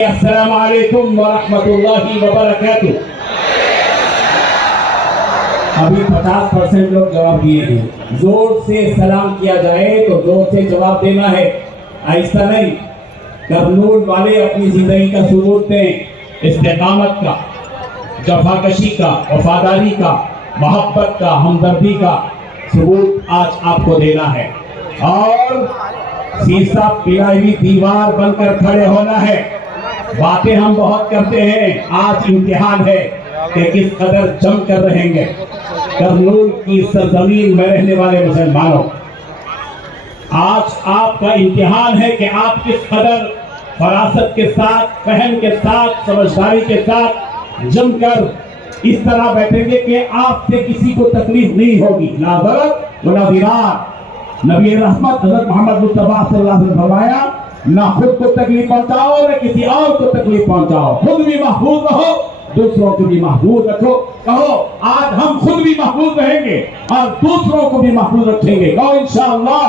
السلام علیکم ورحمۃ اللہ وبرکاتہ۔ ابھی 50% لوگ جواب دیے ہیں۔ زور سے سلام کیا جائے تو زور سے جواب دینا ہے، ایسا نہیں۔ کرنول والے اپنی زندگی کا ثبوت دیں، استقامت کا، جفاکشی کا، وفاداری کا، محبت کا، ہمدردی کا ثبوت آج آپ کو دینا ہے، اور سیسا پلائی ہوئی دیوار بن کر کھڑے ہونا ہے۔ باتیں ہم بہت کرتے ہیں، آج امتحان ہے کہ کس قدر جم کر رہیں گے۔ کرنول کی سرزمین میں رہنے والے مسلمانوں، آج آپ کا امتحان ہے کہ آپ کس قدر فراست کے ساتھ، فہم کے ساتھ، سمجھداری کے ساتھ جم کر اس طرح بیٹھیں گے کہ آپ سے کسی کو تکلیف نہیں ہوگی، لا ضرر ولا ضرار۔ نبی رحمت حضرت محمد مصطفیٰ صلی اللہ علیہ وسلم فرمایا، نہ خود کو تکلیف پہنچاؤ نہ کسی اور کو تکلیف پہنچاؤ، خود بھی محفوظ رہو، دوسروں کو بھی محفوظ رکھو۔ کہو آج ہم خود بھی محفوظ رہیں گے اور دوسروں کو بھی محفوظ رکھیں گے، کہو انشاءاللہ۔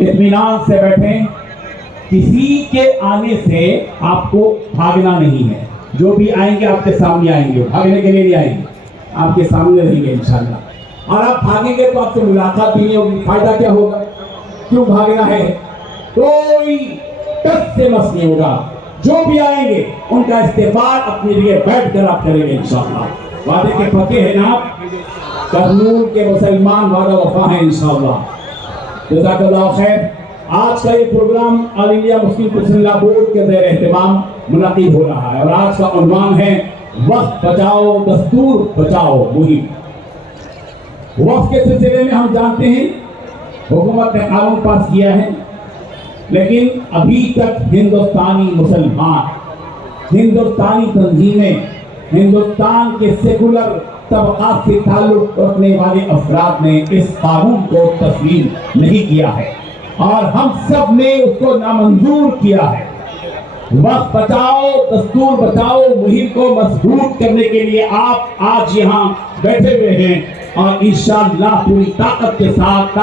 اطمینان سے بیٹھیں، کسی کے آنے سے آپ کو بھاگنا نہیں ہے۔ جو بھی آئیں گے آپ کے سامنے آئیں گے، بھاگنے کے لیے نہیں آئیں گے، آپ کے سامنے رہیں گے انشاءاللہ۔ اور آپ بھاگیں گے تو آپ سے ملاقات بھی نہیں ہوگی، فائدہ کیا ہوگا؟ کیوں بھاگنا ہے؟ کوئی ٹس سے مس نہیں ہوگا۔ جو بھی آئیں گے ان کا استقبال اپنے لیے بیٹھ کر آپ کریں گے انشاءاللہ۔ وعدے کے پکے ہیں نا آپ؟ کرنول کے مسلمان وعدہ وفا ہیں انشاءاللہ۔ جزاک اللہ خیر۔ آج کا یہ پروگرام آل انڈیا مسلم پرسنل لا بورڈ کے زیر اہتمام منعقد ہو رہا ہے، اور آج کا عنوان ہے وقت بچاؤ دستور بچاؤ مہم۔ وقت کے سلسلے میں ہم جانتے ہیں حکومت نے قانون پاس کیا ہے، لیکن ابھی تک ہندوستانی مسلمان، ہندوستانی تنظیمیں، ہندوستان کے سیکولر طبقات سے تعلق رکھنے والے افراد نے اس قانون کو تسلیم نہیں کیا ہے، اور ہم سب نے اس کو نامنظور کیا ہے۔ وقت بچاؤ دستور بچاؤ مہم کو مضبوط کرنے کے لیے آپ آج یہاں بیٹھے ہوئے ہیں، اور انشاءاللہ پوری طاقت کے ساتھ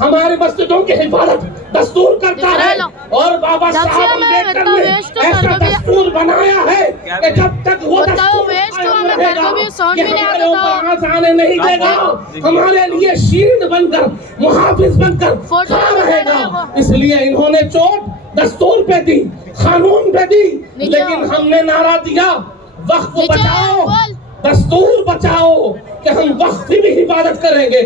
ہمارے مسجدوں کی حفاظت دستور کرتا ہے، اور بابا صاحب امبیڈکر نے ایسا دستور بنایا ہے کہ جب تک وہ دستور قائم رہے گا یہ ہمارے اوپر آنچ آنے نہیں دے گا، ہمارے لیے شیلڈ بن کر، محافظ بن کر کھڑا رہے گا۔ اس لیے انہوں نے چوٹ دستور پہ دی، قانون پہ دی، لیکن ہم نے نعرہ دیا وقت کو بچاؤ دستور بچاؤ، کہ ہم وقت کی بھی حفاظت کریں گے،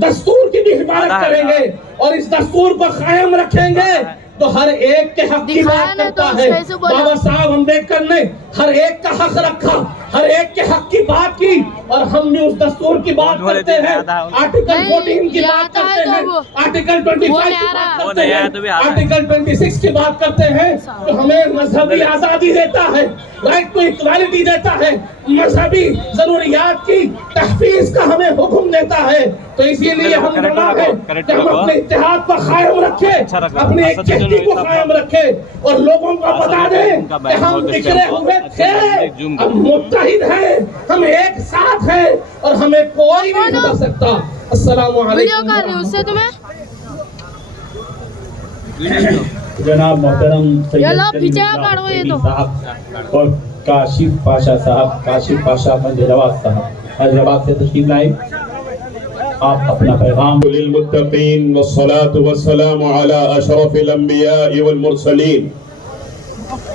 دستور کی بھی حفاظت کریں گے، اور اس دستور کو قائم رکھیں گے تو ہر ایک کے حق کی بات کرتا ہے۔ بابا صاحب امبیڈکر نے ہر ایک کا حق رکھا، ہر ایک کے حق کی بات کی، اور ہم نے اس دستور کی بات کرتے ہیں، آرٹیکل 14 کی بات کرتے ہیں، آرٹیکل 25 کی بات کرتے ہیں، آرٹیکل 26 کی بات کرتے ہیں، تو ہمیں مذہبی آزادی دیتا ہے، رائٹ ٹو ایکوالٹی دیتا ہے، مذہبی ضروریات کی تحفیظ کا ہمیں حکم دیتا ہے۔ تو اسی لیے ہم بنا ہے کہ ہم اپنے اتحاد کو قائم رکھیں، اپنے ایکچٹی کو قائم رکھیں، اور لوگوں کو بتا دیں کہ ہم بکھرے ہوئے تھے، اب متحد ہیں، ہم ایک ساتھ ہیں، اور ہمیں کوئی نہیں بتا سکتا۔ السلام علیکم۔ جناب محترم سید صاحب اور کاشف پاشا صاحب، کاشف پاشا مندرآباد صاحب حیدرآباد سے تشریف لائے، آپ اپنا پیغام۔ للمتقین والصلاة والسلام على اشرف الانبیاء والمرسلین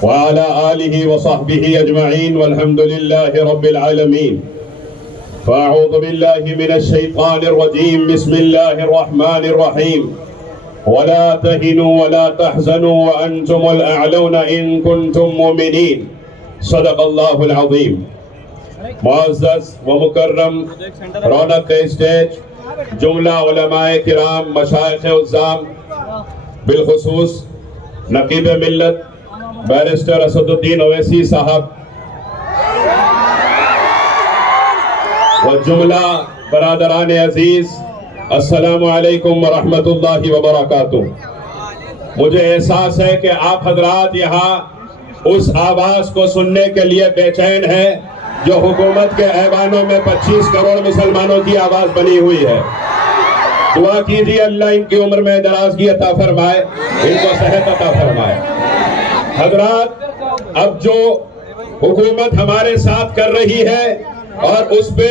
وعلى آلہ وصحبہ اجمعین والحمد للہ رب العالمین۔ فاعوذ باللہ من الشیطان الرجیم، بسم اللہ الرحمن الرحیم۔ ولا تهنوا ولا تحزنوا وانتم الاعلون ان كنتم مؤمنین۔ صدق اللہ العظیم۔ معزز و مکرم رونق اسٹیج، جملہ علماء کرام، مشائخ عظام، بالخصوص نقیب ملت بیرسٹر اسد الدین اویسی صاحب، و جملہ برادران عزیز، السلام علیکم ورحمۃ اللہ وبرکاتہ۔ مجھے احساس ہے کہ آپ حضرات یہاں اس آواز کو سننے کے لیے بے چین ہیں جو حکومت کے ایوانوں میں 25 کروڑ مسلمانوں کی آواز بنی ہوئی ہے۔ دعا کیجیے اللہ ان کی عمر میں درازگی عطا فرمائے، ان کو صحت عطا فرمائے۔ حضرات، اب جو حکومت ہمارے ساتھ کر رہی ہے اور اس پہ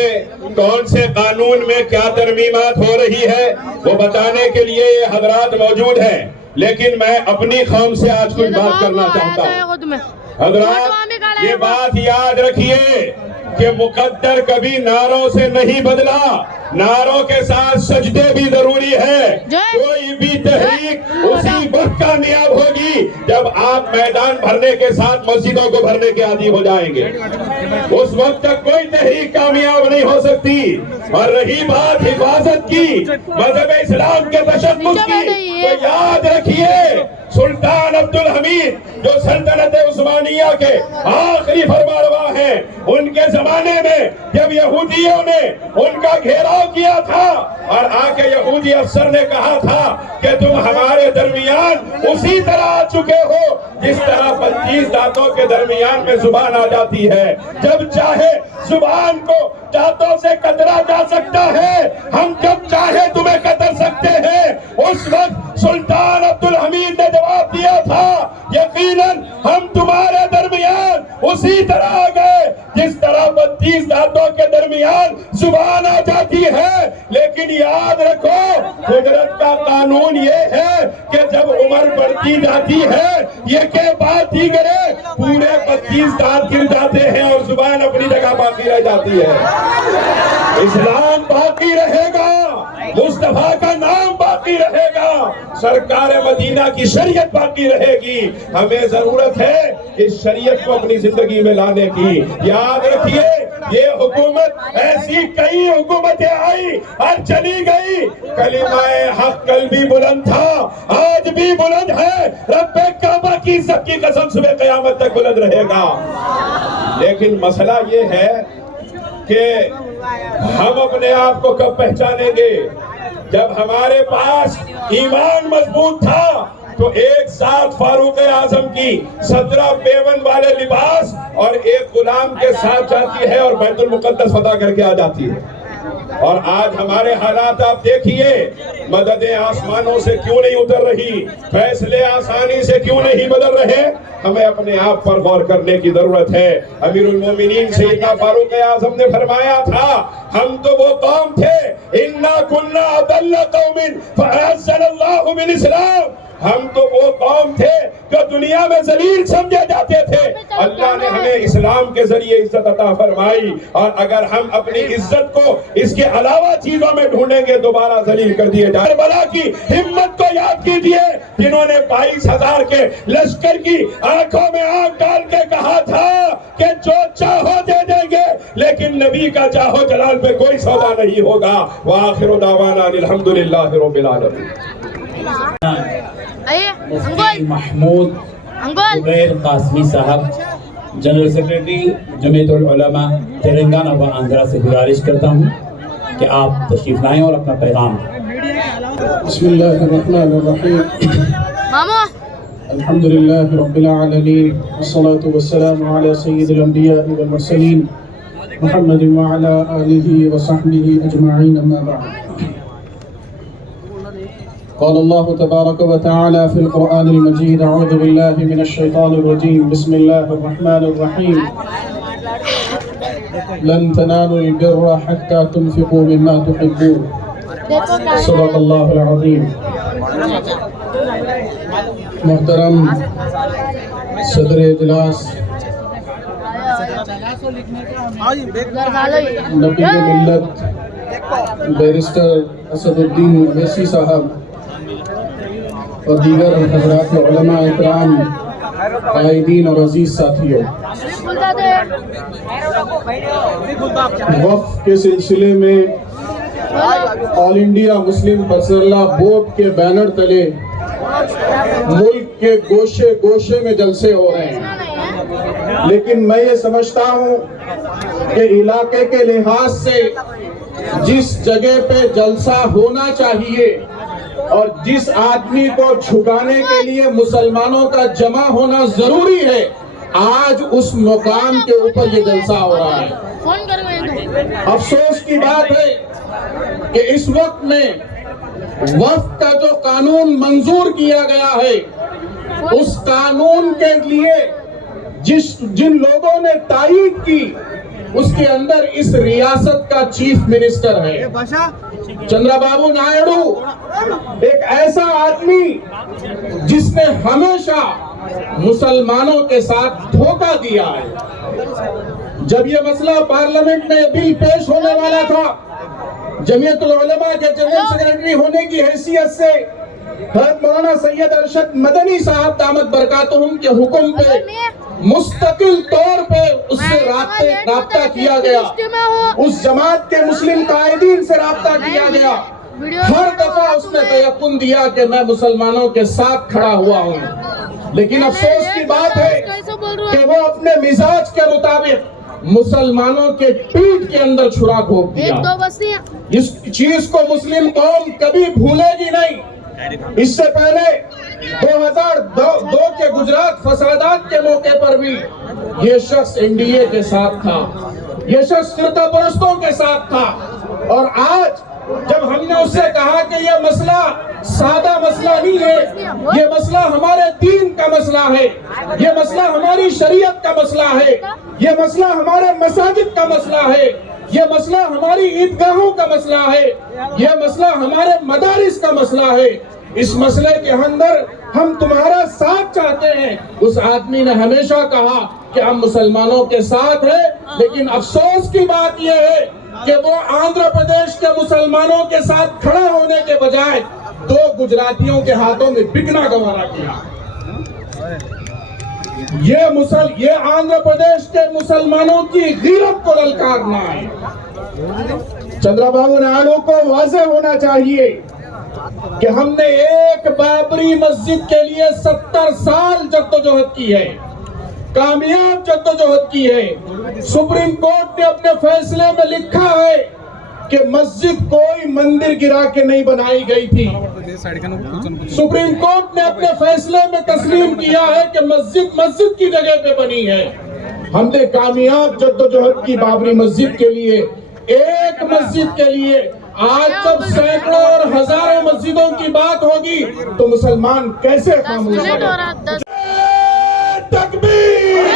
کون سے قانون میں کیا ترمیمات ہو رہی ہے وہ بتانے کے لیے یہ حضرات موجود ہیں، لیکن میں اپنی قوم سے آج کچھ بات کرنا چاہتا ہوں۔ حضرات، یہ بات یاد رکھیے کہ مقدر کبھی نعروں سے نہیں بدلا، نعروں کے ساتھ سجدے بھی ضروری ہے۔ کوئی بھی تحریک اسی وقت کامیاب ہوگی جب آپ میدان بھرنے کے ساتھ مسجدوں کو بھرنے کے عادی ہو جائیں گے، اس وقت تک کوئی تحریک کامیاب نہیں ہو سکتی۔ اور رہی بات حفاظت کی، مذہب اسلام کے تشدد کی، تو یاد رکھیے سلطان عبدالحمید جو سلطنت عثمانیہ کے آخری فرمانروا ہیں، ان کے زمانے میں جب یہودیوں نے ان کا گھیراؤ کیا تھا اور آ کے یہودی افسر نے کہا تھا کہ تم ہمارے درمیان اسی طرح آ چکے ہو جس طرح 25 دانتوں کے درمیان میں زبان آ جاتی ہے، جب چاہے زبان کو دانتوں سے کترا جا سکتا ہے، ہم جب چاہے تمہیں کتر سکتے ہیں۔ اس وقت سلطان عبدالحمید نے جواب دیا تھا یقیناً ہم تمہارے درمیان اسی طرح آ گئے جس طرح 32 دانتوں کے درمیان زبان آ جاتی ہے، لیکن یاد رکھو قدرت کا قانون یہ ہے کہ جب عمر بڑھتی جاتی ہے یہ کہ بات ہی کرے پورے 32 دانت گر جاتے ہیں اور زبان اپنی جگہ باقی رہ جاتی ہے۔ اسلام باقی رہے گا، مصطفیٰ کا نام باقی رہے گا، سرکار مدینہ کی شریعت باقی رہے گی۔ ہمیں ضرورت ہے اس شریعت کو اپنی زندگی میں لانے کی۔ یاد رکھیے یہ حکومت ایسی کئی حکومتیں آئی اور چلی گئی، کلمہ حق کل بھی بلند تھا، آج بھی بلند ہے، رب کعبہ کی عزت کی قسم صبح قیامت تک بلند رہے گا۔ لیکن مسئلہ یہ ہے کہ ہم اپنے آپ کو کب پہچانیں گے؟ جب ہمارے پاس ایمان مضبوط تھا تو ایک ساتھ فاروق اعظم کی 17 پیون والے لباس اور ایک غلام کے ساتھ جاتی ہے اور بیت المقدس فتح کر کے آ جاتی ہے۔ اور آج ہمارے حالات آپ دیکھیے، مددیں آسمانوں سے کیوں نہیں اتر رہی، فیصلے آسانی سے کیوں نہیں بدل رہے؟ ہمیں اپنے آپ پر غور کرنے کی ضرورت ہے۔ امیر المومنین سیدنا فاروق اعظم نے فرمایا تھا ہم تو وہ قوم تھے اِنَّا كُنَّا أَضَلَّ قَوْمٍ فَأَعَزَّنَا اللَّهُ بِالْإِسْلَامِ، ہم تو وہ قوم تھے جو دنیا میں ذلیل سمجھے جاتے تھے، اللہ نے ہمیں اسلام کے ذریعے عزت عطا فرمائی، اور اگر ہم اپنی عزت کو اس کے علاوہ چیزوں میں ڈھونڈیں گے دوبارہ ذلیل کر دیے جائیں۔ کربلا کی ہمت کو یاد کیجئے جنہوں نے 22,000 کے لشکر کی آنکھوں میں آنکھ ڈال کے کہا تھا کہ جو چاہو دے دیں گے لیکن نبی کا چاہو جلال پہ کوئی سودا نہیں ہوگا۔ وآخر دعوانا الحمدللہ رب العالمین۔ مفتی محمود زبیر قاسمی صاحب جنرل سیکریٹری جمعیت العلماء تلنگانہ و آندھرا سے گزارش کرتا ہوں کہ آپ تشریف لائیں اور اپنا پیغام دیں۔ بسم اللہ الرحمن الرحیم، الحمدللہ رب العالمین، والصلاة والسلام علی سید الانبیاء والمرسلین محمد وعلی آلہ وصحبہ اجمعین، اما بعد۔ قال الله تبارك وتعالى في القرآن المجيد أعوذ بالله من الشيطان الرجيم بسم الله الرحمن الرحيم لن تنالوا البر حتى تنفقوا مما تحبون صدق الله العظيم۔ محترم صدر اجلاس، نبی ملت بیرسٹر اسد الدین اویسی صاحب اور دیگر حضرات علماء اکرام، قائدین اور عزیز ساتھیوں، وقف کے سلسلے میں آل انڈیا مسلم پسرلا بورڈ کے بینر تلے ملک کے گوشے گوشے میں جلسے ہو رہے ہیں، لیکن میں یہ سمجھتا ہوں کہ علاقے کے لحاظ سے جس جگہ پہ جلسہ ہونا چاہیے اور جس آدمی کو جھکانے کے لیے مسلمانوں کا جمع ہونا ضروری ہے، آج اس مقام کے اوپر یہ جلسہ ہو رہا ہے۔ افسوس کی بات ہے کہ اس وقت میں وفد کا جو قانون منظور کیا گیا ہے اس قانون کے لیے جن لوگوں نے تائید کی اس کے اندر اس ریاست کا چیف منسٹر ہے چندرا بابو نائیڈو، ایک ایسا آدمی جس نے ہمیشہ مسلمانوں کے ساتھ دھوکہ دیا ہے۔ جب یہ مسئلہ پارلیمنٹ میں بل پیش ہونے والا تھا، جمعیت العلماء کے جنرل سیکریٹری ہونے کی حیثیت سے حضرت مولانا سید ارشد مدنی صاحب دامت برکاتہم کے حکم پہ مستقل طور پہ اس سے رابطہ کیا گیا، اس جماعت کے مسلم قائدین سے رابطہ کیا گیا۔ ہر دفعہ اس نے تیقن دیا کہ میں مسلمانوں کے ساتھ کھڑا ہوا ہوں، لیکن افسوس کی بات ہے کہ وہ اپنے مزاج کے مطابق مسلمانوں کے پیٹ کے اندر چھرا گھونپ دیا۔ اس چیز کو مسلم قوم کبھی بھولے گی نہیں۔ اس سے پہلے 2002 کے گجرات فسادات کے موقع پر بھی یہ شخص NDA کے ساتھ تھا، یہ شخص فرقہ پرستوں کے ساتھ تھا، اور آج جب ہم نے اس سے کہا کہ یہ مسئلہ سادہ مسئلہ نہیں ہے، یہ مسئلہ ہمارے دین کا مسئلہ ہے، یہ مسئلہ ہماری شریعت کا مسئلہ ہے، یہ مسئلہ ہمارے مساجد کا مسئلہ ہے، یہ مسئلہ ہماری عیدگاہوں کا مسئلہ ہے، یہ مسئلہ ہمارے مدارس کا مسئلہ ہے، اس مسئلے کے اندر ہم تمہارا ساتھ چاہتے ہیں۔ اس آدمی نے ہمیشہ کہا کہ ہم مسلمانوں کے ساتھ ہیں، لیکن افسوس کی بات یہ ہے کہ وہ آندھرا پردیش کے مسلمانوں کے ساتھ کھڑا ہونے کے بجائے 2 گجراتیوں کے ہاتھوں میں بکنا گوارا کیا۔ یہ آندھرا پردیش کے مسلمانوں کی غیرت کو للکارنا ہے۔ چندرا بابو نائیڈو کو واضح ہونا چاہیے کہ ہم نے ایک بابری مسجد کے لیے 70 سال جدوجہد کی ہے، کامیاب جدوجہد کی ہے۔ سپریم کورٹ نے اپنے فیصلے میں لکھا ہے کہ مسجد کوئی مندر گرا کے نہیں بنائی گئی تھی۔ سپریم کورٹ نے اپنے فیصلے میں تسلیم کیا ہے کہ مسجد مسجد کی جگہ پہ بنی ہے۔ ہم نے کامیاب جدوجہد کی بابری مسجد کے لیے، ایک مسجد کے لیے۔ آج جب سینکڑوں اور ہزاروں مسجدوں کی بات ہوگی تو مسلمان کیسے خاموش ہیں؟ تکبیر!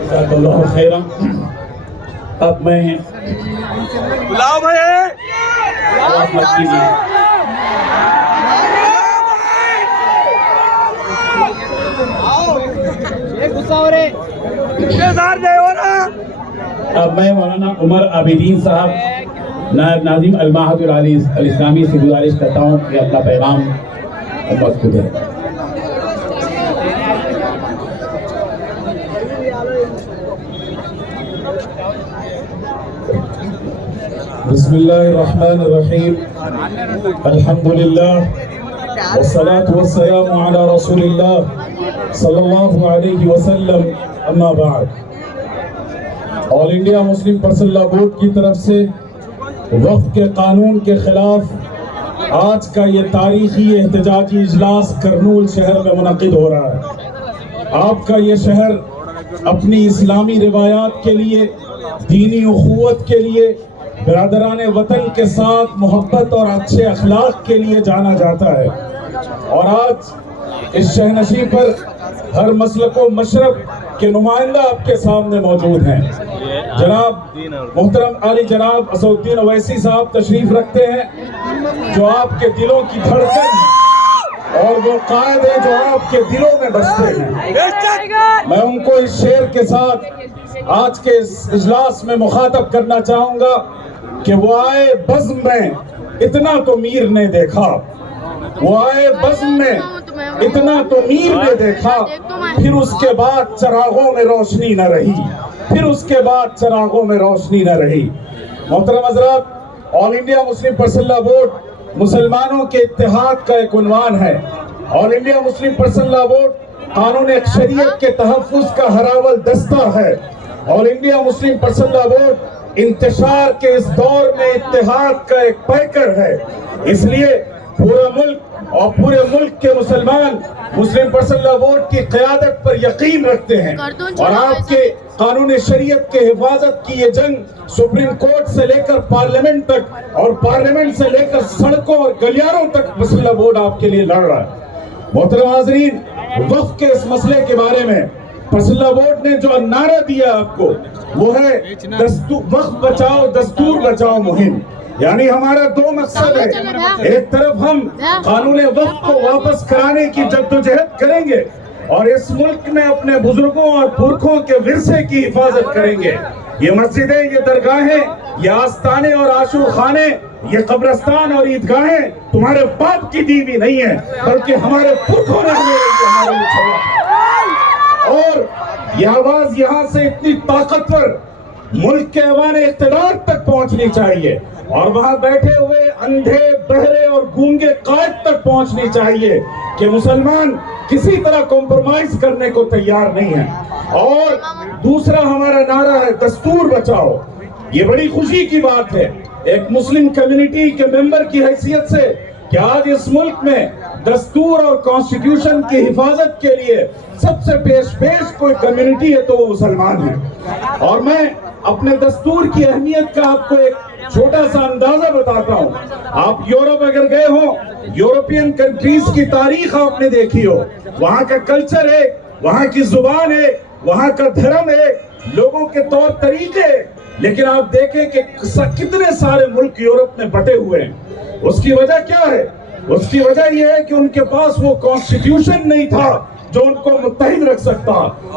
جزاک اللہ خیرا۔ اب میں بلاؤ بھائی اب میں مولانا عمر عابدین صاحب نائب ناظم المعہد العالی الاسلامی سے گزارش کرتا ہوں کہ اپنا پیغام امت کو دیں۔ بسم اللہ الرحمن الرحیم، الحمدللہ والصلاة والسلام علی رسول اللہ صلی اللہ علیہ وسلم، اما بعد۔ آل انڈیا مسلم پرسنل لا بورڈ کی طرف سے وقف کے قانون کے خلاف آج کا یہ تاریخی احتجاجی اجلاس کرنول شہر میں منعقد ہو رہا ہے۔ آپ کا یہ شہر اپنی اسلامی روایات کے لیے، دینی اخوت کے لیے، برادران وطن کے ساتھ محبت اور اچھے اخلاق کے لیے جانا جاتا ہے، اور آج اس شہنشین پر ہر مسلک و مشرب کے نمائندہ آپ کے سامنے موجود ہیں۔ جناب محترم علی جناب اسد الدین اویسی صاحب تشریف رکھتے ہیں، جو آپ کے دلوں کی دھڑکن اور وہ قائد ہیں جو آپ کے دلوں میں بستے ہیں۔ میں ان کو اس شعر کے ساتھ آج کے اس اجلاس میں مخاطب کرنا چاہوں گا کہ وہ آئے بزم میں اتنا تو میر نے دیکھا، وہ آئے بزم میں اتنا تو میر نے دیکھا، پھر اس کے بعد چراغوں میں روشنی نہ رہی، پھر اس کے بعد چراغوں میں روشنی نہ رہی۔ محترم حضرات، آل انڈیا مسلم پرسنل لا بورڈ مسلمانوں کے اتحاد کا ایک عنوان ہے۔ آل انڈیا مسلم پرسنل لا بورڈ قانون اکثریت کے تحفظ کا ہراول دستہ ہے۔ آل انڈیا مسلم پرسنل لا بورڈ انتشار کے اس دور میں اتحاد کا ایک پیکر ہے۔ اس لیے پورا ملک اور پورے ملک کے مسلمان مسلم پرسنل لا بورڈ کی قیادت پر یقین رکھتے ہیں، اور آپ کے قانون شریعت کے حفاظت کی یہ جنگ سپریم کورٹ سے لے کر پارلیمنٹ تک اور پارلیمنٹ سے لے کر سڑکوں اور گلیاروں تک پرسنل لا بورڈ آپ کے لیے لڑ رہا ہے۔ محترم حاضرین، وقف کے اس مسئلے کے بارے میں پرسنل لا بورڈ نے جو نعرہ دیا آپ کو وہ ہے وقف بچاؤ دستور بچاؤ مہم، یعنی ہمارا دو مقصد ہے۔ ایک طرف ہم قانون وقف کو واپس کرانے کی جدوجہد کریں گے اور اس ملک میں اپنے بزرگوں اور پرکھوں کے ورثے کی حفاظت کریں گے۔ یہ مسجدیں، یہ درگاہیں، یہ آستانے اور عاشور خانے، یہ قبرستان اور عیدگاہیں تمہارے باپ کی دی ہوئی نہیں ہیں، بلکہ ہمارے پرکھوں نے ہمارے لیے چھوڑا۔ اور یہ آواز یہاں سے اتنی طاقتور ملک کے ایوان اقتدار تک پہنچنی چاہیے اور وہاں بیٹھے ہوئے اندھے، بہرے اور گونگے قائد تک پہنچنی چاہیے کہ مسلمان کسی طرح کمپرومائز کرنے کو تیار نہیں ہے۔ اور دوسرا ہمارا نعرہ ہے دستور بچاؤ۔ یہ بڑی خوشی کی بات ہے ایک مسلم کمیونٹی کے ممبر کی حیثیت سے کہ آج اس ملک میں دستور اور کانسٹیٹیوشن کی حفاظت کے لیے سب سے پیش کوئی کمیونٹی ہے تو وہ مسلمان ہیں۔ اور میں اپنے دستور کی اہمیت کا آپ کو ایک چھوٹا سا اندازہ بتاتا ہوں۔ آپ یورپ اگر گئے ہوں، یورپین کنٹریز کی تاریخ آپ نے دیکھی ہو، وہاں کا کلچر ہے، وہاں کی زبان ہے، وہاں کا دھرم ہے، لوگوں کے طور طریقے، لیکن آپ دیکھیں کہ کتنے سارے ملک یورپ میں بٹے ہوئے ہیں۔ اس کی وجہ کیا ہے؟ اس کی وجہ یہ ہے کہ ان کے پاس وہ کانسٹیٹیوشن نہیں تھا جو ان کو متحد رکھ سکتا۔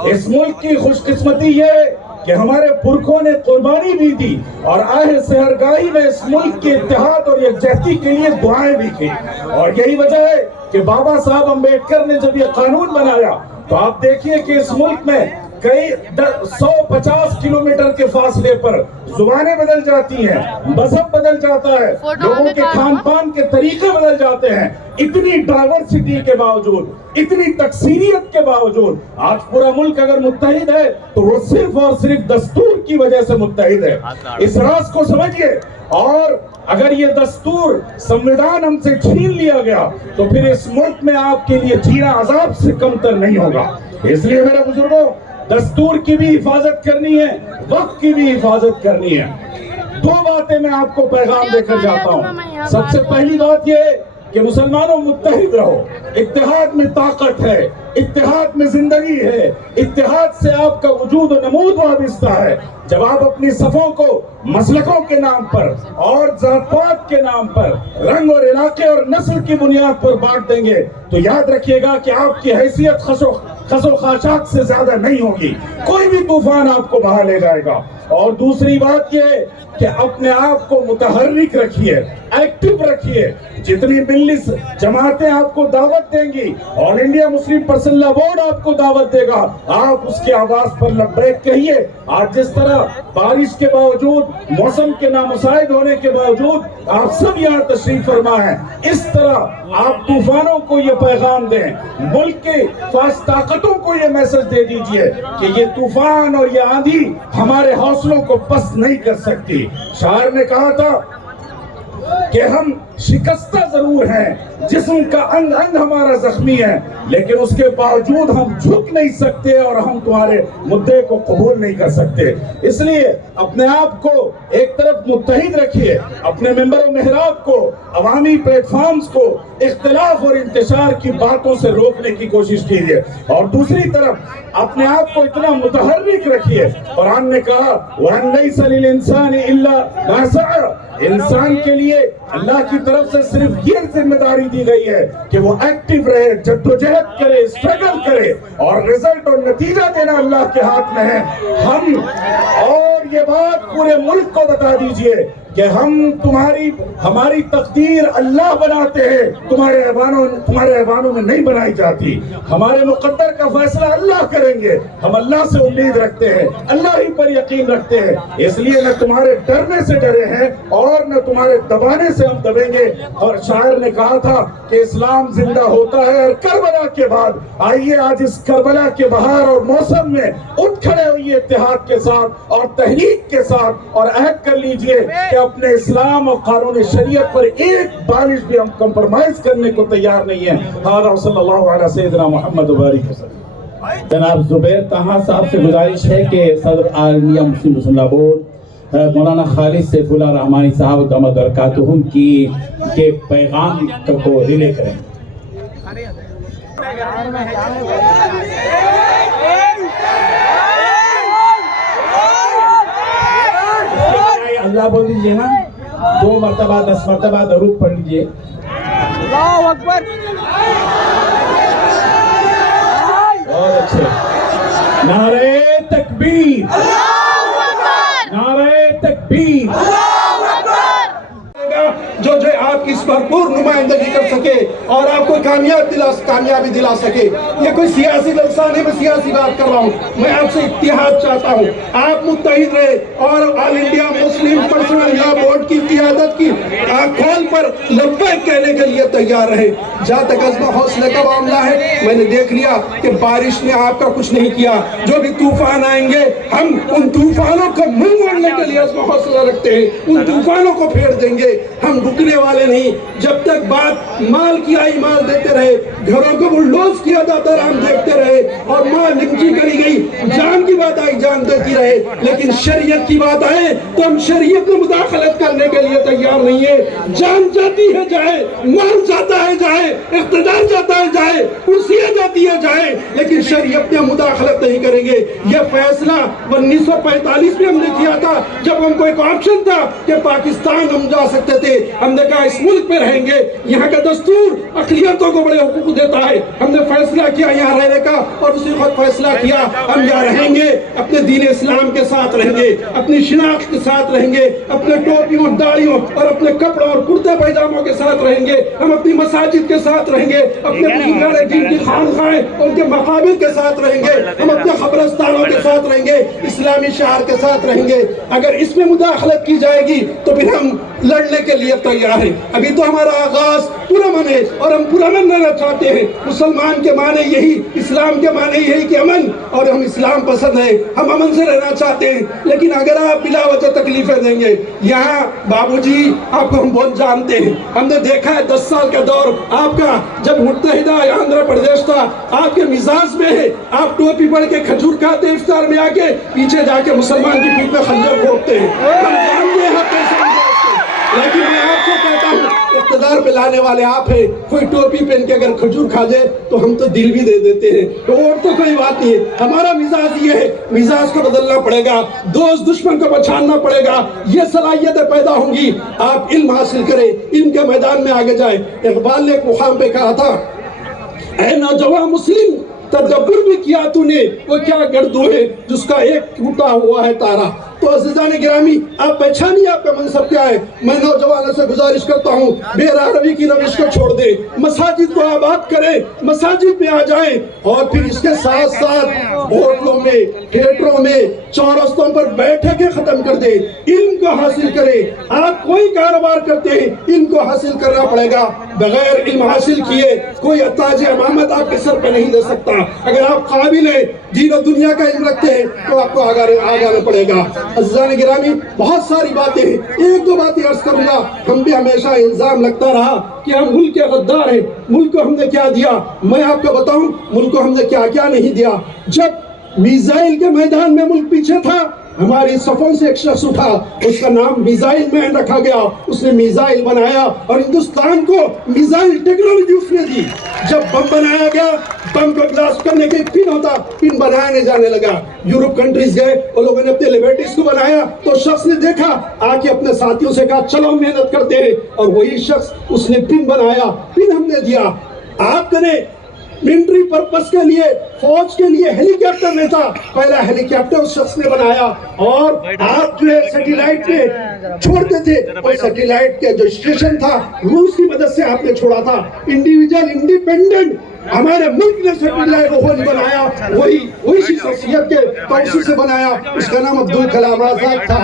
اس ملک کی خوش قسمتی یہ ہے کہ ہمارے پرکھوں نے قربانی بھی دی اور آہ سحرگاہی میں اس ملک کے اتحاد اور یکجہتی کے لیے دعائیں بھی کی، اور یہی وجہ ہے کہ بابا صاحب امبیڈکر نے جب یہ قانون بنایا تو آپ دیکھیے کہ اس ملک میں کئی 150 کلومیٹر کے فاصلے پر زبانیں بدل جاتی ہیں، مذہب بدل جاتا ہے، لوگوں کے کھان پان کے طریقے بدل جاتے ہیں۔ اتنی ڈائیورسٹی کے باوجود، اتنی تکثیریت کے باوجود آج پورا ملک اگر متحد ہے تو وہ صرف اور صرف دستور کی وجہ سے متحد ہے۔ اس راز کو سمجھیے، اور اگر یہ دستور سمویدھان ہم سے چھین لیا گیا تو پھر اس ملک میں آپ کے لیے جینا عذاب سے کم تر نہیں ہوگا۔ اس لیے میرے بزرگوں، دستور کی بھی حفاظت کرنی ہے، وقت کی بھی حفاظت کرنی ہے۔ دو باتیں میں آپ کو پیغام دے کر جاتا ہوں۔ سب سے پہلی بات یہ کہ مسلمانوں متحد رہو، اتحاد میں طاقت ہے، اتحاد میں زندگی ہے، اتحاد سے آپ کا وجود و نمود وابستہ ہے۔ جب آپ اپنی صفوں کو مسلکوں کے نام پر اور ذات پات کے نام پر، رنگ اور علاقے اور نسل کی بنیاد پر بانٹ دیں گے تو یاد رکھیے گا کہ آپ کی حیثیت خس و خاشاک سے زیادہ نہیں ہوگی، کوئی بھی طوفان آپ کو بہا لے جائے گا۔ اور دوسری بات یہ کہ اپنے آپ کو متحرک رکھیے، ایکٹیو رکھیے۔ جتنی ملی جماعتیں آپ کو دعوت دیں گی، آل انڈیا مسلم پرسنل لا بورڈ آپ کو دعوت دے گا، آپ اس کی آواز پر لبیک کہیے۔ آج جس طرح بارش کے باوجود، موسم کے نامساعد ہونے کے باوجود آپ سب یہاں تشریف فرما ہیں، اس طرح آپ طوفانوں کو یہ پیغام دیں، ملک کے فاس طاقتوں کو یہ میسج دے دیجئے کہ یہ طوفان اور یہ آندھی ہمارے حوصلوں کو پست نہیں کر سکتی۔ شاعر نے کہا تھا کہ ہم شکستہ ضرور ہیں، جسم کا انگ انگ ہمارا زخمی ہے، لیکن اس کے باوجود ہم جھک نہیں سکتے اور ہم تمہارے مدعے کو قبول نہیں کر سکتے۔ اس لیے اپنے آپ کو ایک طرف متحد رکھیے، اپنے ممبر و محراب کو، عوامی پلیٹ فارمز کو اختلاف اور انتشار کی باتوں سے روکنے کی کوشش کیجیے، اور دوسری طرف اپنے آپ کو اتنا متحرک رکھیے۔ قرآن نے کہا وَأَن لَيْسَ لِلْإِنسَانِ إِلَّا مَا سَعَى، انسان کے لیے اللہ کی طرف سے صرف یہ ذمہ داری دی گئی ہے کہ وہ ایکٹیو رہے، جدوجہد کرے، اسٹرگل کرے، اور رزلٹ اور نتیجہ دینا اللہ کے ہاتھ میں ہے۔ ہم اور یہ بات پورے ملک کو بتا دیجئے کہ ہماری تقدیر اللہ بناتے ہیں، تمہارے ایوانوں میں نہیں بنائی جاتی۔ ہمارے مقدر کا فیصلہ اللہ کریں گے، ہم اللہ سے امید رکھتے ہیں، اللہ ہی پر یقین رکھتے ہیں، اس لیے نہ تمہارے ڈرنے سے ڈرے ہیں اور نہ میں تمہارے دبانے سے ہم دبیں گے. اور شاعر نے کہا تھا کہ اسلام زندہ ہوتا ہے اور کربلا کے بعد. آئیے آج اس کربلا کے بہار اور موسم میں اٹھ کھڑے ہوئیے اتحاد کے ساتھ اور تحریک کے ساتھ, اور عہد کر لیجئے کہ اپنے اسلام اور قانون شریعت پر ایک بارش بھی ہم کمپرمائز کرنے کو تیار نہیں ہیں. ہذا صلی اللہ علیہ سیدنا محمد وبارک وسلم. جناب زبیر طہا صاحب سے گزارش ہے کہ صدر آل انڈیا مسلم مسلح بورڈ مولانا خالد سیف اللہ رحمانی صاحب دامت برکاتہم کے پیغام کو ریلے کریں. اللہ بول دیجئے نا, 2 مرتبہ 10 مرتبہ درود پڑھ لیجئے. اللہ اکبر. بہت اچھے. نعرہ تکبیر, نعرہ تکبیر. جو آپ کی اس بھرپور نمائندگی کر سکے اور آپ کو کامیابی دلا سکے. یہ کوئی سیاسی جلسہ نہیں, میں سیاسی بات کر رہا ہوں. میں آپ سے اتحاد چاہتا ہوں, آپ متحد رہے اور آل انڈیا مسلم پرسنل لا بورڈ کی قیادت کی کال پر لبیک کہنے کے لیے تیار رہے. جہاں تک عزم و حوصلے کا معاملہ ہے, میں نے دیکھ لیا کہ بارش نے آپ کا کچھ نہیں کیا. جو بھی طوفان آئیں گے ہم ان طوفانوں کو منہ موڑنے کے لیے عزم و حوصلہ رکھتے ہیں. ان طوفانوں کو پھیر دیں گے, ہم رکنے والے نہیں. جب تک بات مال کی آئی مال دیتے رہے, گھروں کو بلڈوز کیا جاتا رہا ہم دیکھتے رہے, اور مال لنچی کری گئی, جان کی بات آئی جان دیتی رہے. لیکن شریعت کی بات آئے تو ہم شریعت میں مداخلت کرنے کے لیے تیار نہیں ہے. جان جاتی ہے جائے, مال جاتا ہے جائے, اقتدار جاتا ہے جائے, کرسیاں جاتی ہے جائے, لیکن شریعت میں مداخلت نہیں کریں گے. یہ فیصلہ 1945 میں ہم نے کیا تھا, جب ہم کو ایک آپشن تھا کہ پاکستان ہم جا سکتے تھے. ہم نے کہا اس ملک میں رہیں گے, یہاں کا دستور اقلیتوں کو بڑے حقوق دیتا ہے. ہم نے فیصلہ کیا یہاں رہنے کا, اور اسی خود فیصلہ کیا ہم یہاں رہیں گے, اپنے دین اسلام کے ساتھ رہیں گے, اپنی شناخت کے ساتھ رہیں گے, اپنے ٹوپیوں داڑیوں اور اپنے کپڑوں اور کرتے پائجاموں کے ساتھ رہیں گے, ہم اپنی مساجد کے ساتھ رہیں گے, اپنے پیغمبر دین کی خانقاہیں ان کے مقابر کے ساتھ رہیں گے, ہم اپنے قبرستانوں کے ساتھ رہیں گے, اسلامی شعار کے ساتھ رہیں گے. اگر اس میں مداخلت کی جائے گی تو پھر ہم لڑنے کے لیے تیار ہیں. ابھی تو ہمارا آغاز پرامن ہے اور ہم پرامن رہنا چاہتے ہیں. مسلمان کے معنی یہی, اسلام کے معنی یہی کہ امن, اور ہم اسلام پسند ہے, ہم امن سے رہنا چاہتے ہیں. لیکن اگر آپ بلا وجہ تکلیفیں دیں گے, یہاں بابو جی آپ کو ہم بہت جانتے ہیں, ہم نے دیکھا ہے 10 سال کا دور آپ کا جب متحدہ آندھرا پردیش تھا, آپ کے مزاج میں ہے آپ ٹوپی پڑھ کے کھجور کھاتے, افطار میں آ کے پیچھے جا کے مسلمان کی پیٹھ میں خنجر پھونکتے ہیں. ہم جانتے ہیں کیسے. لیکن میں آپ کو کہتا ہوں اقتدار پہ لانے والے آپ ہیں. کوئی ٹوپی پہن کے اگر کھجور کھا جائے تو ہم تو دل بھی دے دیتے ہیں, تو اور تو کوئی بات نہیں ہے. ہمارا مزاج یہ ہے, مزاج کو بدلنا پڑے گا, دوست دشمن کو پہچاننا پڑے گا, یہ صلاحیتیں پیدا ہوں گی. آپ علم حاصل کریں, علم کے میدان میں آگے جائیں. اقبال نے ایک مقام پہ کہا تھا, اے نوجوان مسلم تدبر بھی کیا تو نے, وہ کیا گردو ہے جس کا ایک ٹوٹا ہوا ہے تارا. تو عزیزان گرامی, آپ پہچانیے آپ کا منصب کیا ہے. میں نوجوانوں سے گزارش کرتا ہوں, بے راروی کی روش کو چھوڑ دیں, مساجد کو آباد کریں, مساجد میں آ جائیں, اور پھر اس کے ساتھ ساتھ ہوٹلوں میں, تھیٹروں میں, چورستوں پر بیٹھکیں ختم کر دیں. علم کو حاصل کریں. آپ کوئی کاروبار کرتے ہیں, علم کو حاصل کرنا پڑے گا. بغیر علم حاصل کیے کوئی تاج امامت آپ کے سر پہ نہیں دے سکتا. اگر آپ قابل ہیں, دین و دنیا کا علم رکھتے ہیں, تو آپ کو آگانا پڑے گا. عزیزان گرامی, بہت ساری باتیں ہیں, ایک دو باتیں عرض کروں گا. ہم بھی ہمیشہ الزام لگتا رہا کہ ہم ملک کے غدار ہیں, ملک کو ہم نے کیا دیا. میں آپ کو بتاؤں ملک کو ہم نے کیا کیا نہیں دیا. جب میزائل کے میدان میں ملک پیچھے تھا, ہماری صفوں سے ایک شخص اٹھا, اس کا نام میزائل مین رکھا گیا. اس نے میزائل بنایا اور ہندوستان کو میزائل ٹیکنالوجی اس نے دی. جب بم بنایا گیا, بم کو بلاسٹ کرنے کے پن ہوتا, پن بنانے جانے لگا. یورپ کنٹریز گئے, اور لوگوں نے اپنے لیبرٹیز کو بنایا, تو شخص نے دیکھا, آ کے اپنے ساتھیوں سے کہا چلو محنت کرتے ہیں, اور وہی شخص اس نے پن بنایا, پن ہم نے دیا. آپ نے ملٹری پرپس کے لیے, فوج کے لیے ہیلی کاپٹر نہیں تھا, پہلا ہیلی کاپٹر اس شخص نے بنایا. اور آپ جو ہے سیٹیلائٹ پہ چھوڑتے تھے, اور سیٹیلائٹ کے جو اسٹیشن تھا روس کی مدد سے آپ نے چھوڑا تھا. انڈیویجل انڈیپینڈنٹ ہمارے ملک نے سپیلائے کو نہیں بنایا، وہی شخصیت کے توسیع سے بنایا. اس کا نام عبدالکلام آزاد تھا.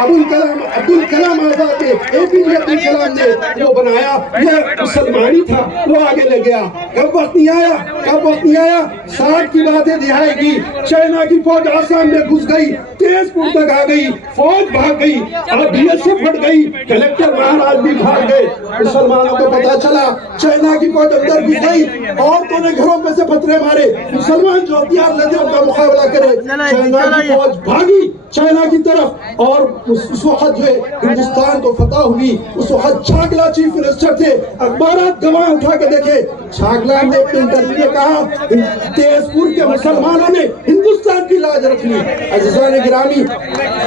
عبدالکلام آزاد کے APJ عبد الکلام نے وہ بنایا. یہ مسلمانی تھا، وہ آگے لے گیا. کب وقت نہیں آیا 60 کی باتیں دہائی کی. چائنا کی فوج آسام میں گھس گئی، تیز پور تک آ گئی، فوج بھاگ گئی، BSF ہٹ گئی، کلیکٹر مہاراج بھی بھاگ گئے. مسلمانوں کو پتا چلا چائنا کی فوج اندر گھس گئی، عورتوں نے گھروں میں سے پتھرے مارے. مسلمان جو ہتھیار لیتے ان کا مقابلہ کرے. چائنا کی فوج بھاگی چائنا کی طرف، اور اس وقت جو ہے ہندوستان کو فتح ہوئی. اس وقت چھاگلا چیف منسٹر تھے. اخبارات گواہ اٹھا کے دیکھے، چھاگلا نے اپنے انٹرویو میں کہا تیز پور کے مسلمانوں نے ہندوستان کی لاج رکھ لی. عزیزان گرامی،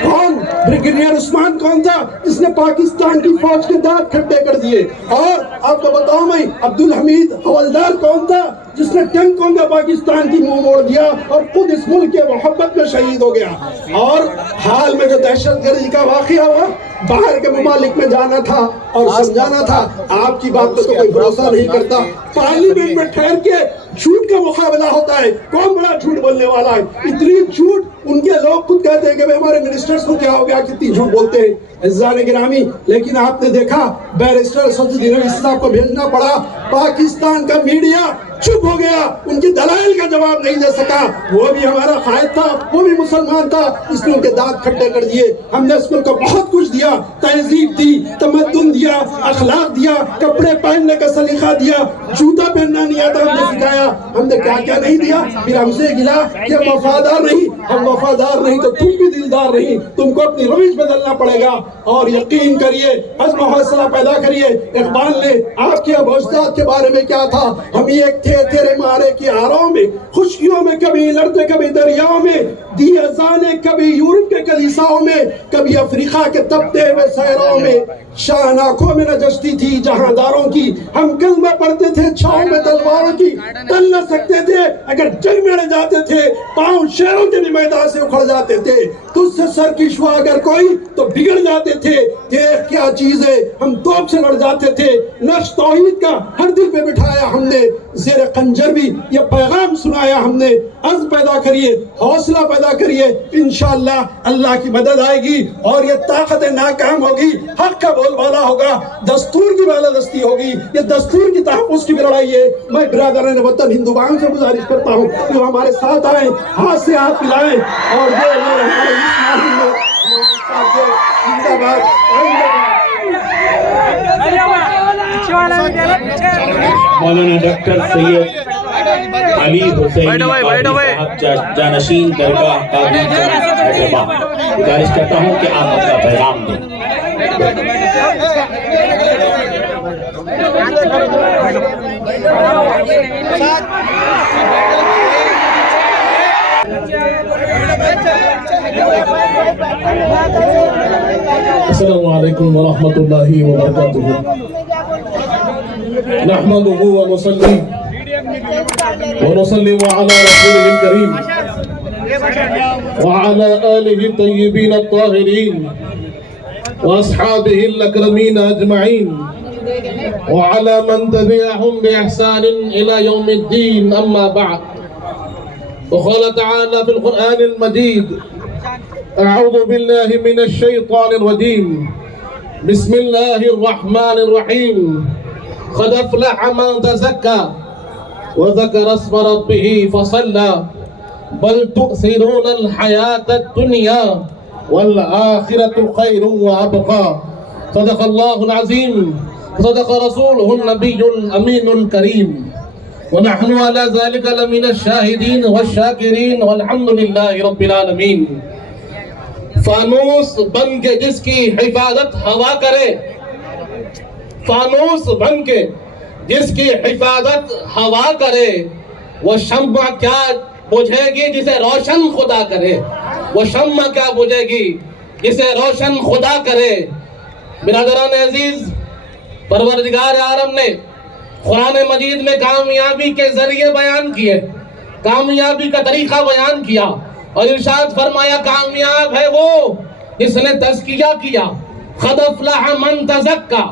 کون بریگیڈیئر عثمان کون تھا جس نے پاکستان کی فوج کے دانت کھٹے کر دیے؟ اور آپ کو بتاؤں میں عبدالحمید حوالدار کون تھا جس نے ٹینکوں کا پاکستان کی منہ موڑ دیا اور خود اس ملک کے محبت میں شہید ہو گیا؟ اور حال میں جو دہشت گردی کا واقعہ ہوا، باہر کے ممالک میں جانا تھا اور سمجھانا تھا. آپ کی بات پہ تو کوئی بھروسہ نہیں کرتا. پارلیمنٹ میں ٹھہر کے جھوٹ کا مقابلہ ہوتا ہے. کون بڑا جھوٹ بولنے والا ہے؟ اتنی جھوٹ ان کے لوگ خود کہتے ہیں کہ ہمارے منسٹرز کو کیا ہو گیا، کتنی جھوٹ بولتے ہیں. عزیزان گرامی، لیکن آپ نے دیکھا بیرسٹر صدر صاحب کو بھیجنا پڑا. پاکستان کا میڈیا چپ ہو گیا، ان کی دلائل کا جواب نہیں دے سکا. وہ بھی ہمارا قائد تھا، وہ بھی مسلمان تھا، اس نے ان کے دانت کھٹے کر دیے. ہم نے اس ملک کو بہت کچھ دیا، تہذیب دی، تمدن دیا، اخلاق دیا، کپڑے پہننے کا سلیقہ دیا. جوتا پہننا نہیں آتا ہم نے سکھایا. ہم نے کیا کیا نہیں دیا. پھر ہم سے گلا کہ ہم وفادار نہیں. ہم وفادار نہیں تو تم بھی دلدار نہیں. تم کو اپنی روش بدلنا پڑے گا. اور یقین کریے، عزم و حوصلہ پیدا کریے. اقبال نے آپ کے ابو اجداد کے بارے میں کیا تھا؟ ہم ایک تھے تیرے مارے کی آروں میں، خشکیوں میں کبھی لڑتے کبھی دریاؤں میں، دی ازانے کبھی یورپ کے کلیساؤں میں، کبھی افریقہ کے تپتے ہوئے صحراؤں میں. شان آنکھوں میں نجشتی تھی جہاں داروں کی، ہم کلمہ پڑھتے تھے چھاؤں میں تلواروں کی. ٹل نہ سکتے تھے اگر جنگ میں لڑ جاتے تھے، پاؤں شیروں کے میدان سے اکھڑ جاتے تھے. تجھ سے سر کی شوا اگر کوئی تو بگڑ جاتے تھے. دیکھ کیا چیز ہے، ہم توپ سے لڑ جاتے تھے. نقش توحید کا ہر دل پہ بٹھایا ہم نے، زیر خنجر بھی یہ پیغام سنایا ہم نے. عزم پیدا کریے، حوصلہ پیدا کریے، انشاءاللہ اللہ کی مدد آئے گی اور یہ طاقت ناکام ہوگی. حق کا بول بالا ہوگا، دستور کی بالادستی ہوگی. یہ دستور کی تحفظ کی بھی لڑائی ہے. میں برادران وطن ہندو بھائیوں سے گزارش کرتا ہوں کہ وہ ہمارے ساتھ آئیں، ہاتھ سے ہاتھ ملائیں اور جو ہمارے اس مہم میں ساتھ دیں. زندہ باد، مولانا ڈاکٹر سید علی حسین صاحب جانشین درگاہ قاضی حیدرآباد، گزارش کرتا ہوں کہ آپ اپنا پیغام دیں. السلام علیکم ورحمۃ اللہ وبرکاتہ. نحمده ونصلي ونسلم على رسوله الكريم وعلى آله الطيبين الطاهرين وأصحابه الأكرمين أجمعين وعلى من تبعهم بإحسان إلى يوم الدين. أما بعد، وقال تعالى في القرآن المجيد: أعوذ بالله من الشيطان الرجيم، بسم الله الرحمن الرحيم. قد أفلح من تزكى وذكر اسم ربه فصلى بل تؤثرون الحياة الدنيا والآخرة خير وأبقى. صدق الله العظيم، صدق رسوله النبي الأمين الكريم، ونحن على ذلك لمن الشاهدين والشاكرين والحمد لله رب العالمين. فانوس بن کے جس کی حفاظت ہوا کرے، فانوس بن کے جس کی حفاظت ہوا کرے، وہ شمع کیا بجھے گی جسے روشن خدا کرے. وہ شمع کیا بجھے گی جسے روشن خدا کرے. برادران عزیز، پروردگار عالم نے قرآن مجید میں کامیابی کے ذریعے بیان کیے، کامیابی کا طریقہ بیان کیا اور ارشاد فرمایا کامیاب ہے وہ جس نے تزکیہ کیا. قد افلح من تزکا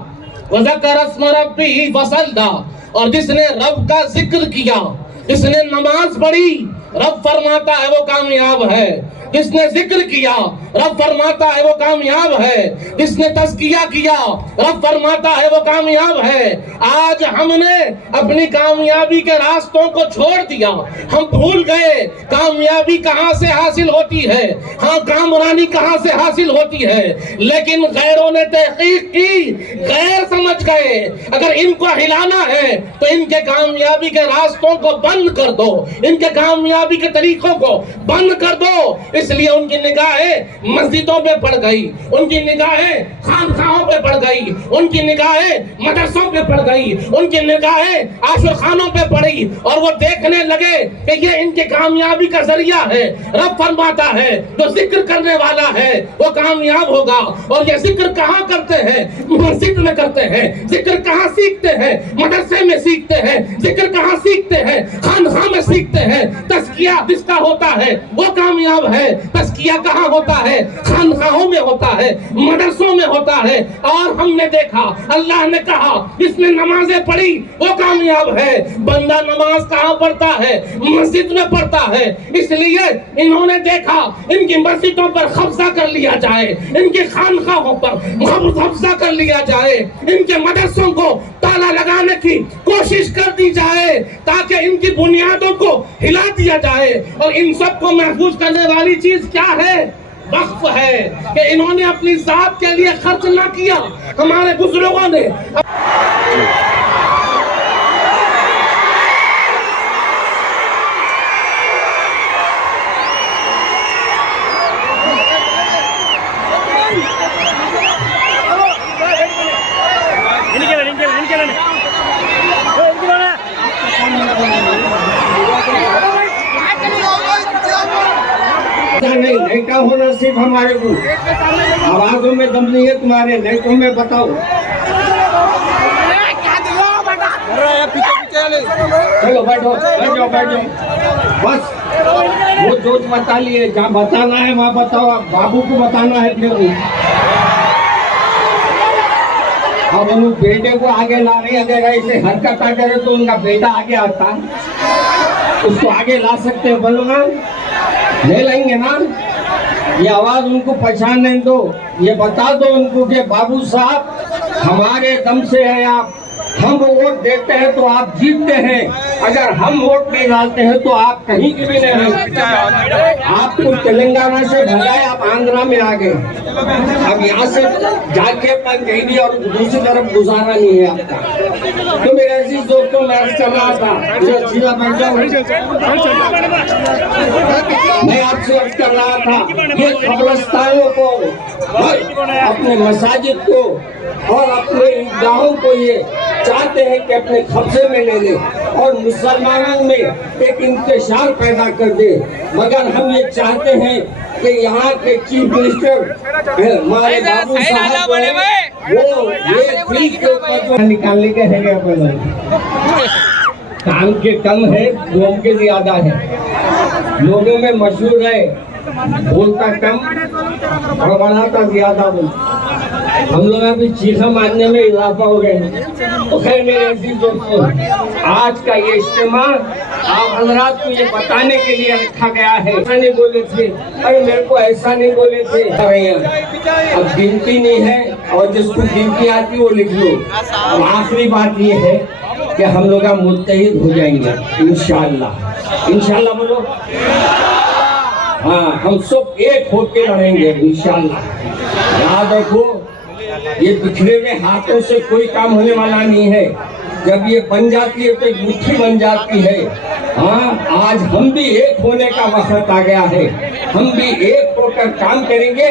وذکر اسم ربہ فصلی. اور جس نے رب کا ذکر کیا، جس نے نماز پڑھی، رب فرماتا ہے وہ کامیاب ہے۔ جس نے ذکر کیا رب فرماتا ہے وہ کامیاب ہے۔ جس نے تزکیہ کیا رب فرماتا ہے وہ کامیاب ہے۔ آج ہم نے اپنی کامیابی کے راستوں کو چھوڑ دیا، ہم بھول گئے کامیابی کہاں سے حاصل ہوتی ہے، ہاں کامرانی کہاں سے حاصل ہوتی ہے۔ لیکن غیروں نے تحقیق کی، غیر سمجھ گئے اگر ان کو ہلانا ہے تو ان کے کامیابی کے راستوں کو بند کر دو، ان کے کامیابی کے طریقوں کو بند کر دو۔ اس لیے ان کی نگاہیں مسجدوں پہ پڑ گئی، ان کی نگاہیں خانقاہوں پہ پڑ گئی، ان کی نگاہیں مدرسوں پہ پڑ گئی، ان کی نگاہیں عاشق خانوں پہ پڑی، اور وہ دیکھنے لگے کہ یہ ان کے کامیابی کا ذریعہ ہے۔ رب فرماتا ہے جو ذکر کرنے والا ہے وہ کامیاب ہوگا۔ اور یہ ذکر کہاں کرتے ہیں؟ مسجد میں کرتے ہیں۔ ذکر کہاں سیکھتے ہیں؟ مدرسے میں سیکھتے ہیں۔ ذکر کہاں سیکھتے ہیں؟ خانقاہ میں سیکھتے ہیں۔ تزکیہ جس کا ہوتا ہے وہ کامیاب ہے۔ تزکیہ کہاں ہوتا ہے؟ خانقاہوں میں ہوتا ہے، مدرسوں میں ہوتا ہے۔ اور ہم نے دیکھا اللہ نے کہا جس نے نمازیں پڑھی وہ کامیاب ہے۔ بندہ نماز کہاں پڑھتا ہے؟ مسجد میں پڑھتا ہے۔ اس لیے انہوں نے دیکھا ان کی مسجدوں پر قبضہ کر لیا جائے، ان کی خانقاہوں پر قبضہ کر لیا جائے، ان کے مدرسوں کو تالا لگانے کی کوشش کر دی جائے تاکہ ان کی بنیادوں کو ہلا دیا جائے۔ اور ان سب کو محفوظ کرنے والی چیز کیا ہے؟ وقف ہے، کہ انہوں نے اپنی ذات کے لیے خرچ نہ کیا، ہمارے بزرگوں نے نہیں کا ہونا صرف ہمارے کو آوازوں میں دم نہیں ہے تمہارے، نہیں تو میں بتاؤ۔ چلو بیٹھو بیٹھو بیٹھو، بس وہ جو بتا لیے، جہاں بتانا ہے وہاں بتاؤ۔ بابو کو بتانا ہے پھر اب ان بیٹے کو آگے لا رہے، اگر ایسے حرکت آ کرے تو ان کا بیٹا آگے آتا، اس کو آگے لا سکتے ہیں؟ بولو نا، لے لیں گے نا؟ یہ آواز ان کو پہچاننے دو، یہ بتا دو ان کو کہ بابو صاحب ہمارے دم سے ہے آپ، ہم ووٹ دیتے ہیں تو آپ جیتتے ہیں، اگر ہم ووٹ نہیں ڈالتے ہیں تو آپ کہیں کی بھی نہیں رہتے۔ آپ کو تلنگانہ سے بھگائے، آپ آندھرا میں آ گئے، اب یہاں سے جا کے کہیں بھی اور دوسری طرف گزارا نہیں ہے آپ کا۔ تو میرے عزیز دوستوں، میں عرض کر رہا تھا، میں آپ سے عرض کر رہا تھا یہ قبرستانوں کو، اپنے مساجد کو اور اپنے عیدگاہوں کو یہ چاہتے ہیں کہ اپنے قبضے میں لے لیں اور مسلمانوں میں ایک انتشار پیدا کر دے، مگر ہم یہ چاہتے ہیں کہ یہاں کے چیف منسٹر ہمارے بابو صاحب وہ یہ ٹھیک کے اوپر نکالنے کے ہیں گے، کام کے کم ہے، قوم کے زیادہ ہے، لوگوں میں مشہور ہے بولتا کم اور بڑھاتا زیادہ بولتا۔ ہم لوگ ابھی چیخا مارنے میں اضافہ ہو گئے۔ تو خیر میرے عزیز دوستوں، آج کا یہ اجتماع آپ حضرات کو یہ بتانے کے لیے رکھا گیا ہے، ایسا نہیں بولے تھے، ارے میرے کو ایسا نہیں بولے تھے، اب گنتی نہیں ہے، اور جس کو گنتی آتی وہ لکھ لو۔ اب آخری بات یہ ہے کہ ہم لوگ متحد ہو جائیں گے انشاءاللہ، انشاءاللہ بولو، ہاں ہم سب ایک ہو کے لڑیں گے انشاءاللہ۔ یاد رکھو یہ بکھرے ہوئے ہاتھوں سے کوئی کام ہونے والا نہیں ہے، جب یہ بن جاتی ہے تو ایک مٹھی بن جاتی ہے۔ ہاں آج ہم بھی ایک ہونے کا وقت آ گیا ہے، ہم بھی ایک ہو کر کام کریں گے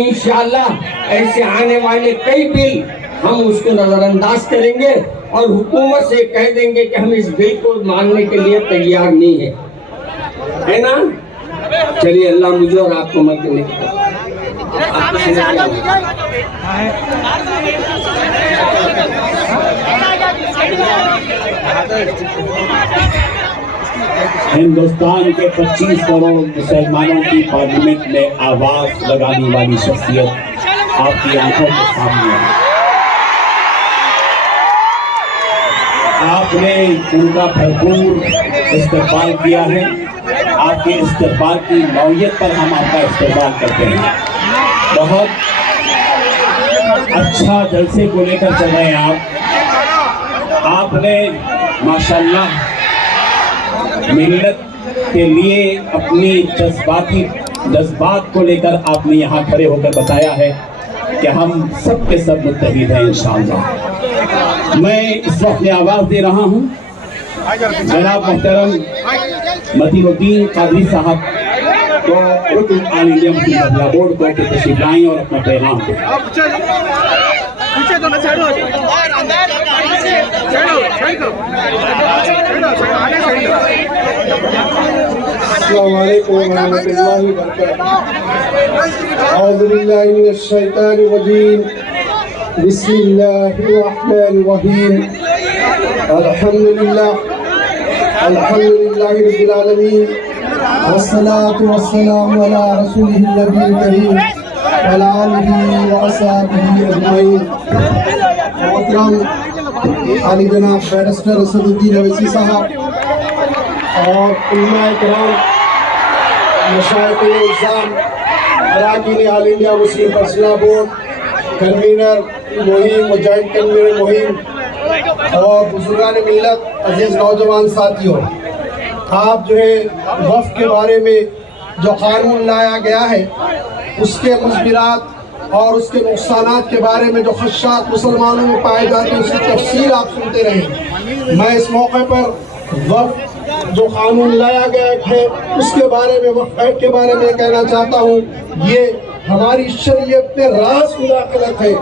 انشاءاللہ۔ ایسے آنے والے کئی بل ہم اس کو نظر انداز کریں گے اور حکومت سے کہہ دیں گے کہ ہم اس بل کو ماننے کے لیے تیار نہیں ہے نا؟ چلیے اللہ مجھے اور آپ کو مدد نہیں ہندوستان کے 25 کروڑ مسلمانوں کی پارلیمنٹ میں آواز لگانے والی شخصیت آپ کی آنکھوں کے سامنے ہے۔ آپ نے ان کا بھرپور استقبال کیا ہے. آپ کے استقبال کی نوعیت پر ہم آپ کا استقبال کرتے ہیں. بہت اچھا جلسے کو لے کر چل رہے ہیں آپ نے ماشاءاللہ ملت کے لیے اپنی جذبات کو لے کر آپ نے یہاں کھڑے ہو کر بتایا ہے کہ ہم سب کے سب متحد ہیں انشاءاللہ. میں اس وقت یہ آواز دے رہا ہوں جناب محترم متین الدین قادری صاحب کو رکن آل انڈیا مسلم فضلہ بورڈ کو کہ تشریف لائیں اور اپنا پیغام دیں. السلام علیکم ورحمۃ اللہ وبرکاتہ. اعوذ باللہ من الشیطان الرجیم. بسم اللہ الرحمن الرحیم. الحمدللہ رب العالمین والصلاة والسلام علی رسولہ النبی الکریم وعلی آلہ وصحبہ اجمعین. محترم علی جناب بیرسٹر اسد الدین اویسی صاحب اور علماء کرام، مشائخ الاسلام، اراکین آل انڈیا مسلم فضلہ بورڈ، کنوینر مہم و جوائنٹ کنوینر مہم اور بزرگان ملت، عزیز نوجوان ساتھیوں، آپ جو ہے وقف کے بارے میں جو قانون لایا گیا ہے اس کے مضمرات اور اس کے نقصانات کے بارے میں جو خدشات مسلمانوں میں پائے جاتے ہیں اس کی تفصیل آپ سنتے رہیں. میں اس موقع پر وقف جو قانون لایا گیا ہے اس کے بارے میں، وقف ایکٹ کے بارے میں کہنا چاہتا ہوں. یہ ہماری شریعت میں راست مداخلت ہے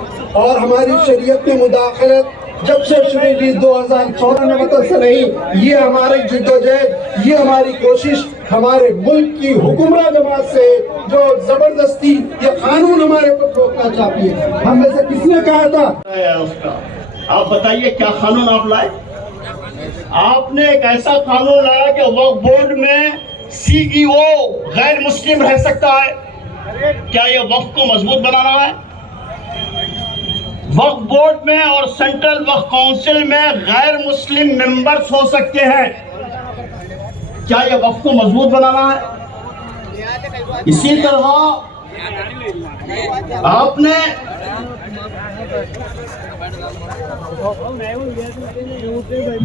اور ہماری شریعت میں مداخلت جب سے شروع ہوئی 2014 میں مطلب سے نہیں. یہ ہماری جدوجہد، یہ ہماری کوشش ہمارے ملک کی حکمراں جماعت سے جو زبردستی یہ قانون ہمارے اوپر تھوپنا چاہتی ہے. ہم میں سے کس نے کہا تھا؟ آپ بتائیے کیا قانون آپ لائے؟ آپ نے ایک ایسا قانون لایا کہ وقف بورڈ میں CEO غیر مسلم رہ سکتا ہے. کیا یہ وقف کو مضبوط بنانا ہے؟ وقف بورڈ میں اور سینٹرل وقف کونسل میں غیر مسلم ممبرز ہو سکتے ہیں. کیا یہ وقف کو مضبوط بنانا ہے؟ اسی طرح آپ نے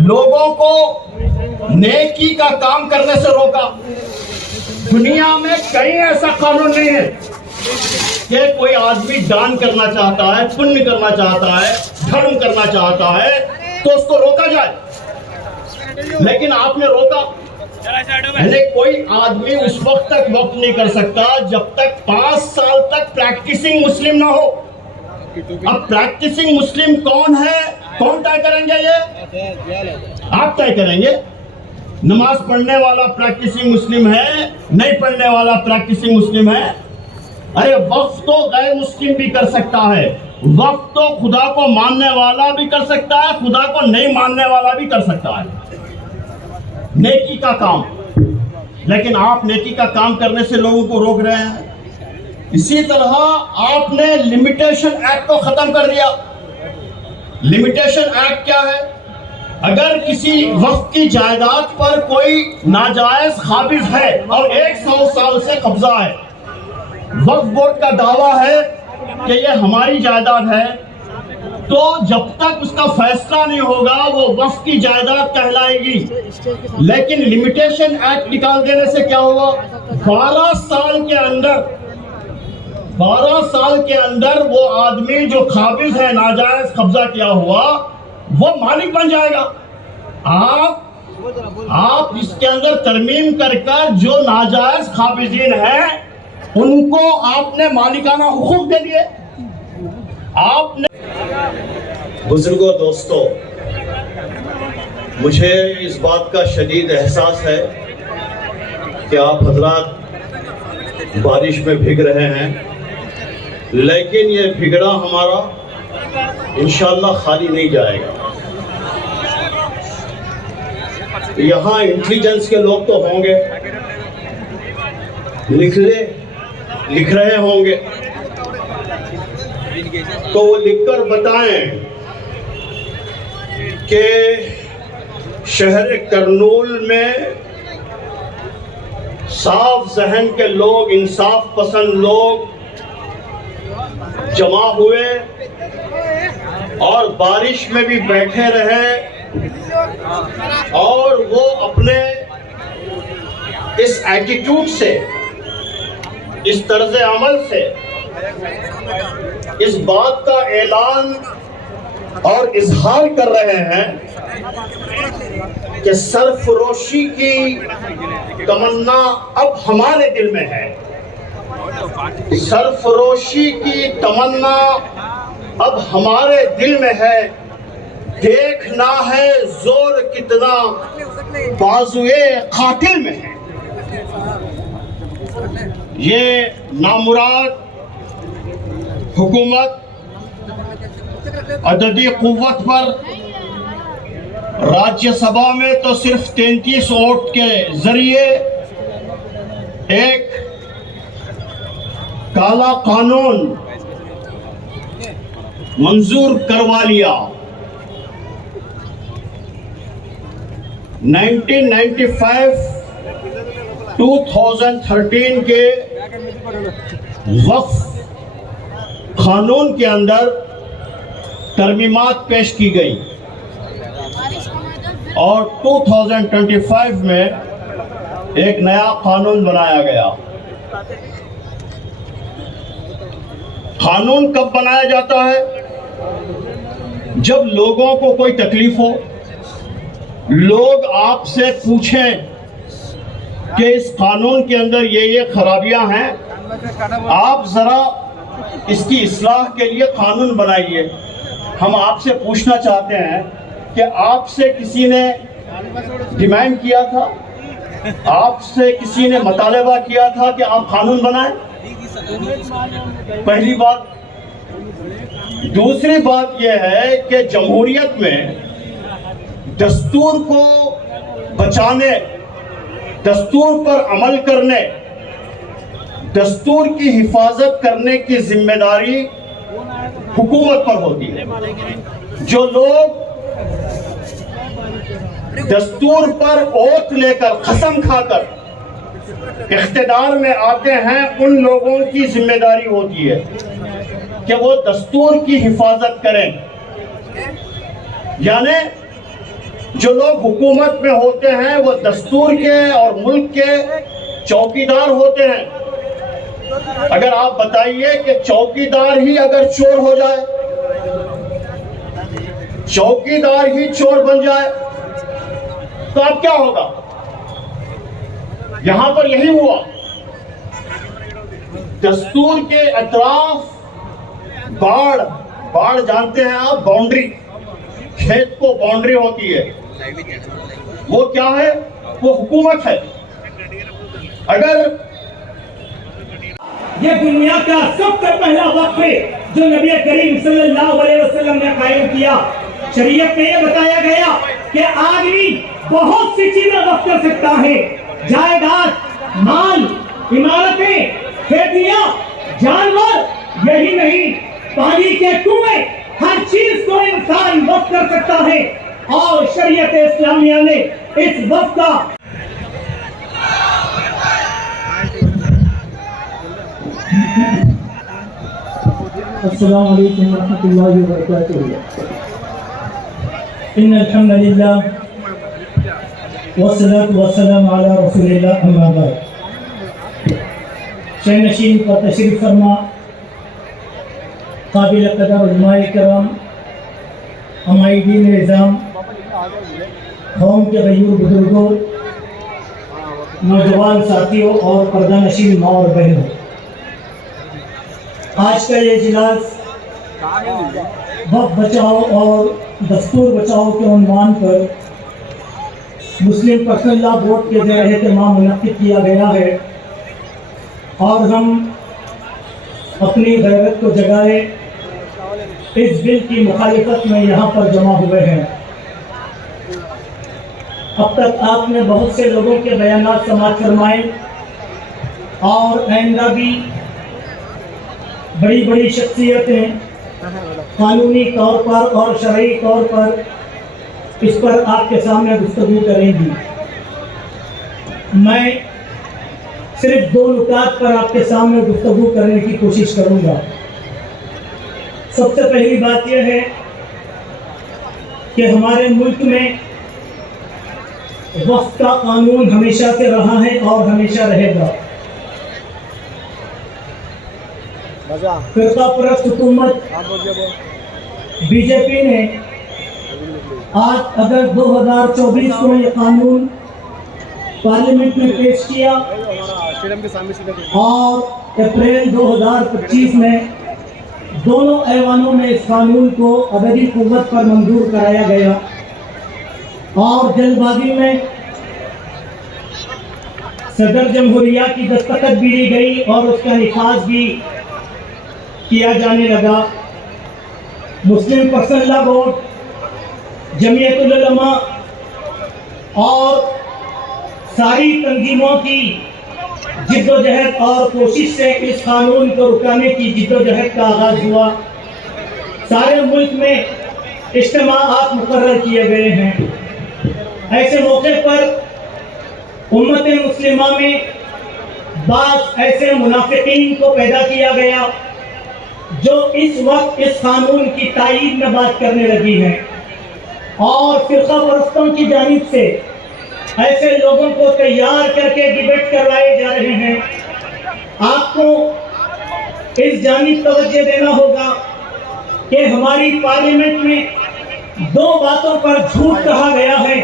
لوگوں کو نیکی کا کام کرنے سے روکا. دنیا میں کہیں ایسا قانون نہیں ہے کہ کوئی آدمی دان کرنا چاہتا ہے، پن کرنا چاہتا ہے، دھرم کرنا چاہتا ہے تو اس کو روکا جائے. لیکن آپ نے روکا. یعنی کوئی آدمی اس وقت تک وقف نہیں کر سکتا جب تک 5 سال تک پریکٹسنگ مسلم نہ ہو. اب پریکٹسنگ مسلم کون ہے، کون طے کریں گے؟ یہ آپ طے کریں گے. نماز پڑھنے والا پریکٹسنگ مسلم ہے، نہیں پڑھنے والا پریکٹسنگ مسلم ہے. ارے وقف تو غیر مسلم بھی کر سکتا ہے، وقف تو خدا کو ماننے والا بھی کر سکتا ہے، خدا کو نہیں ماننے والا بھی کر سکتا ہے. نیکی کا کام. لیکن آپ نیکی کا کام کرنے سے لوگوں کو روک رہے ہیں. اسی طرح آپ نے لمیٹیشن ایکٹ کو ختم کر دیا. لمیٹیشن ایکٹ کیا ہے؟ اگر کسی وقف کی جائیداد پر کوئی ناجائز قابض ہے اور 100 سال سے قبضہ ہے، وقف بورڈ کا دعویٰ ہے کہ یہ ہماری جائیداد ہے، تو جب تک اس کا فیصلہ نہیں ہوگا وہ وقف کی جائیداد کہلائے گی. لیکن لمیٹیشن ایکٹ نکال دینے سے کیا ہوا؟ 12 سال کے اندر وہ آدمی جو قابض ہے، ناجائز قبضہ کیا ہوا، وہ مالک بن جائے گا. آپ اس کے اندر ترمیم کر جو ناجائز قابضین ہیں ان کو آپ نے مالکانہ حقوق دے دیے. آپ نے بزرگوں، دوستوں، مجھے اس بات کا شدید احساس ہے کہ آپ حضرات بارش میں بھگ رہے ہیں، لیکن یہ بھگڑا ہمارا انشاءاللہ خالی نہیں جائے گا. یہاں انٹیلیجنس کے لوگ تو ہوں گے، لکھ رہے ہوں گے، تو وہ لکھ کر بتائیں کہ شہر کرنول میں صاف ذہن کے لوگ، انصاف پسند لوگ جمع ہوئے اور بارش میں بھی بیٹھے رہے، اور وہ اپنے اس ایٹیٹیوڈ سے، اس طرز عمل سے اس بات کا اعلان اور اظہار کر رہے ہیں کہ سرفروشی کی تمنا اب ہمارے دل میں ہے، سرفروشی کی تمنا اب ہمارے دل میں ہے، دیکھنا ہے زور کتنا بازوئے قاتل میں ہے۔ یہ نامراد حکومت عددی قوت پر راجیہ سبھا میں تو صرف 33 ووٹ کے ذریعے ایک کالا قانون منظور کروا لیا۔ 2013 کے وقف قانون کے اندر ترمیمات پیش کی گئی اور 2025 میں ایک نیا قانون بنایا گیا۔ قانون کب بنایا جاتا ہے؟ جب لوگوں کو کوئی تکلیف ہو، لوگ آپ سے پوچھیں کہ اس قانون کے اندر یہ خرابیاں ہیں، آپ ذرا اس کی اصلاح کے لیے قانون بنائیے۔ ہم آپ سے پوچھنا چاہتے ہیں کہ آپ سے کسی نے ڈیمانڈ کیا تھا، آپ سے کسی نے مطالبہ کیا تھا کہ آپ قانون بنائیں؟ پہلی بات۔ دوسری بات یہ ہے کہ جمہوریت میں دستور کو بچانے، دستور پر عمل کرنے، دستور کی حفاظت کرنے کی ذمہ داری حکومت پر ہوتی ہے۔ جو لوگ دستور پر اوت لے کر، قسم کھا کر اقتدار میں آتے ہیں، ان لوگوں کی ذمہ داری ہوتی ہے کہ وہ دستور کی حفاظت کریں۔ یعنی جو لوگ حکومت میں ہوتے ہیں وہ دستور کے اور ملک کے چوکیدار ہوتے ہیں۔ اگر آپ بتائیے کہ چوکیدار ہی اگر چور ہو جائے، چوکیدار ہی چور بن جائے تو اب کیا ہوگا؟ یہاں پر یہی ہوا۔ دستور کے اطراف باڑ جانتے ہیں آپ، باؤنڈری، کھیت کو باؤنڈری ہوتی ہے، وہ کیا ہے؟ وہ حکومت ہے۔ اگر یہ دنیا کا سب سے پہلا وقف ہے جو نبی کریم صلی اللہ علیہ وسلم نے قائم کیا۔ شریعت میں یہ بتایا گیا کہ آدمی بہت سی چیزیں وقف کر سکتا ہے، جائیداد، مال، عمارتیں، کھیتیاں، جانور، یہی نہیں، پانی کے کنویں، ہر چیز کو انسان وقف کر سکتا ہے، اور شریعت اسلامیہ نے اس وقف کا السلام علیکم ورحمۃ اللہ وبرکاتہ۔ ان الحمد للہ والصلاة والسلام علی رسول اللہ، اما بعد۔ شہ نشین پر تشریف فرما قابل قدر علماء کرام، عمائدین نظام، قوم کے غیور بزرگوں، نوجوان ساتھیوں اور پردہ نشین ماں اور بہنوں، آج کا یہ اجلاس وقف بچاؤ اور دستور بچاؤ کے عنوان پر مسلم پرسنل لا بورڈ کے زیر اہتمام منعقد کیا گیا ہے، اور ہم اپنی غیرت کو جگائے اس بل کی مخالفت میں یہاں پر جمع ہوئے ہیں۔ اب تک آپ نے بہت سے لوگوں کے بیانات سماعت فرمائے، اور آئندہ بھی بڑی بڑی شخصیتیں قانونی طور پر اور شرعی طور پر اس پر آپ کے سامنے گفتگو کریں گی۔ میں صرف 2 نکات پر آپ کے سامنے گفتگو کرنے کی کوشش کروں گا۔ سب سے پہلی بات یہ ہے کہ ہمارے ملک میں وقف کا قانون ہمیشہ سے رہا ہے اور ہمیشہ رہے گا۔ فرقہ پرست حکومت بی جے پی نے آج اگر 2024 کو یہ قانون پارلیمنٹ میں پیش کیا اور اپریل 2025 میں دونوں ایوانوں میں اس قانون کو ابدی قوت پر منظور کرایا گیا اور جلد بازی میں صدر جمہوریہ کی دستخط بھی دی گئی اور اس کا نفاذ بھی کیا جانے لگا۔ مسلم پرسنل لا بورڈ، جمعیت العلماء اور ساری تنظیموں کی جد و جہد اور کوشش سے اس قانون کو رکانے کی جد و جہد کا آغاز ہوا۔ سارے ملک میں اجتماعات مقرر کیے گئے ہیں۔ ایسے موقع پر امت مسلمہ میں بعض ایسے منافقین کو پیدا کیا گیا جو اس وقت اس قانون کی تائید میں بات کرنے لگی ہیں اور فرقہ پرستوں کی جانب سے ایسے لوگوں کو تیار کر کے ڈیبیٹ کروائے جا رہے ہیں۔ آپ کو اس جانب توجہ دینا ہوگا کہ ہماری پارلیمنٹ میں 2 باتوں پر جھوٹ کہا گیا ہے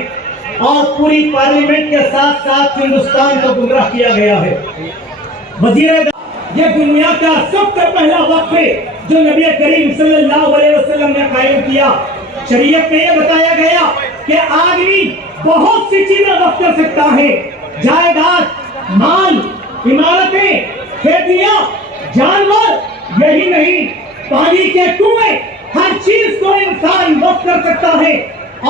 اور پوری پارلیمنٹ کے ساتھ ساتھ ہندوستان کو گمراہ کیا گیا ہے۔ وزیر یہ دنیا کا سب سے پہلا وقف ہے جو نبی کریم صلی اللہ علیہ وسلم نے قائم کیا۔ شریعت میں یہ بتایا گیا کہ آدمی بہت سی چیزیں وقف کر سکتا ہے، جائیداد، مال، عمارتیں، کھیتیاں، جانور، یہی نہیں پانی کے کنویں، ہر چیز کو انسان وقف کر سکتا ہے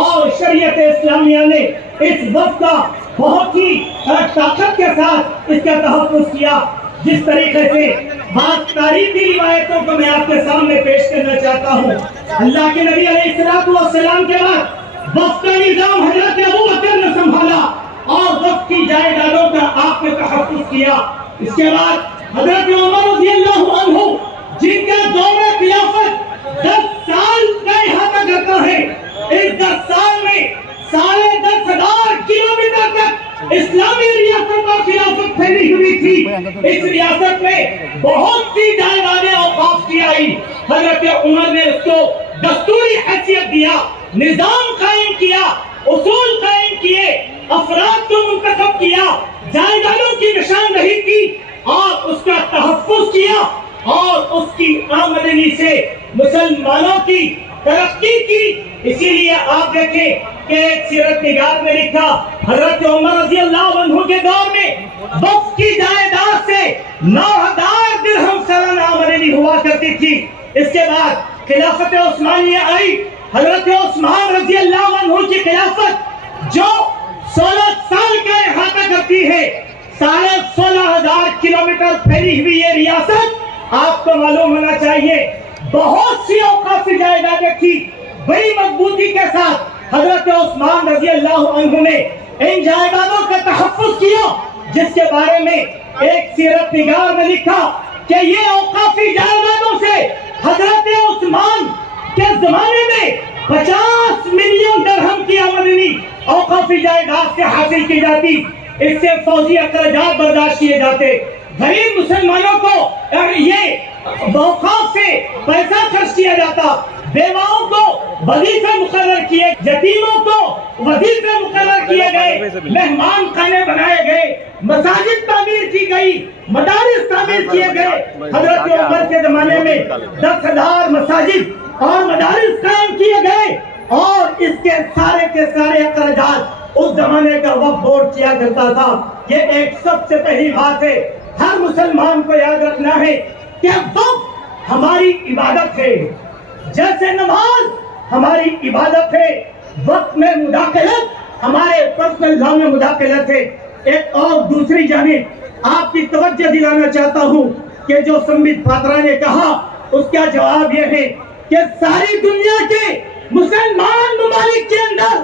اور شریعت اسلامیہ نے اس وقف کا بہت ہی طاقت کے ساتھ اس کا تحفظ کیا۔ جس طریقے سے بعض تاریخی روایتوں کو میں آپ کے سامنے پیش کرنا چاہتا ہوں۔ اللہ کے نبی علیہ السلام کے بعد وقف کا نظام حضرت ابو بکر نے سنبھالا اور وقف کی جائیدادوں کا آپ نے تحفظ کیا۔ اس کے بعد حضرت عمر رضی اللہ عنہ جن کا دور خلافت 10 سال کا احاطہ کرتا ہے، اس 10 سال میں 10,500 کلومیٹر تک اسلامی ریاست اور خلافت پھیلی ہوئی تھی۔ اس ریاست میں بہت سی جائیدادیں اوقاف کی آئی۔ حضرت عمر نے اس کو دستوری حیثیت دیا، نظام قائم کیا، اصول قائم کیے، افراد کو منتخب کیا، جائیدادوں کی نشاندہی کی اور اس کا تحفظ کیا اور اس کی آمدنی سے مسلمانوں کی ترقی کی۔ اسی لیے آپ دیکھیں کہ ایک سیرت نگار میں لکھا حضرت عمر رضی اللہ عنہ کے دور میں وقف کی جائیداد سے 9,000 درہم سالانہ آمدنی ہوا کرتی تھی۔ اس کے بعد خلافت عثمانیہ آئی، حضرت عثمان رضی اللہ عنہ کی خلافت جو 16 سال کا احاطہ کرتی ہے، 16,500 کلومیٹر پھیلی ہوئی یہ ریاست، آپ کو معلوم ہونا چاہیے بہت سی اوقافی جائیدادیں تھی۔ بڑی مضبوطی کے ساتھ حضرت عثمان رضی اللہ عنہ نے ان جائیدادوں کا تحفظ کیا، جس کے بارے میں ایک سیرت نگار نے لکھا کہ یہ اوقافی جائیدادوں سے حضرت عثمان کے زمانے میں 50 ملین درہم کی آمدنی اوقافی جائیداد سے حاصل کی جاتی۔ اس سے فوجی اخراجات برداشت کیے جاتے، غریب مسلمانوں کو یہ اوقاف سے پیسہ خرچ کیا جاتا، بیواؤں کو وظیفے مقرر کیے، یتیموں کو وظیفے مقرر کیے گئے، مہمان خانے بنائے گئے، مساجد تعمیر کی گئی، مدارس تعمیر کیے گئے۔ حضرت عمر کے زمانے میں 10,000 مساجد اور مدارس قائم کیے گئے اور اس کے سارے اخراجات اس زمانے کا وقف بورڈ کیا کرتا تھا۔ یہ ایک سب سے پہلی بات ہے، ہر مسلمان کو یاد رکھنا ہے کہ وقف ہماری عبادت ہے، جیسے نماز ہماری عبادت ہے، وقت میں مداخلت ہمارے پرسنل لا میں مداخلت ہے۔ ایک اور دوسری جانب آپ کی توجہ دلانا چاہتا ہوں کہ جو سمبت پاترا نے کہا اس کا جواب یہ ہے کہ ساری دنیا کے مسلمان ممالک کے اندر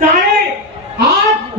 8.5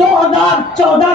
2014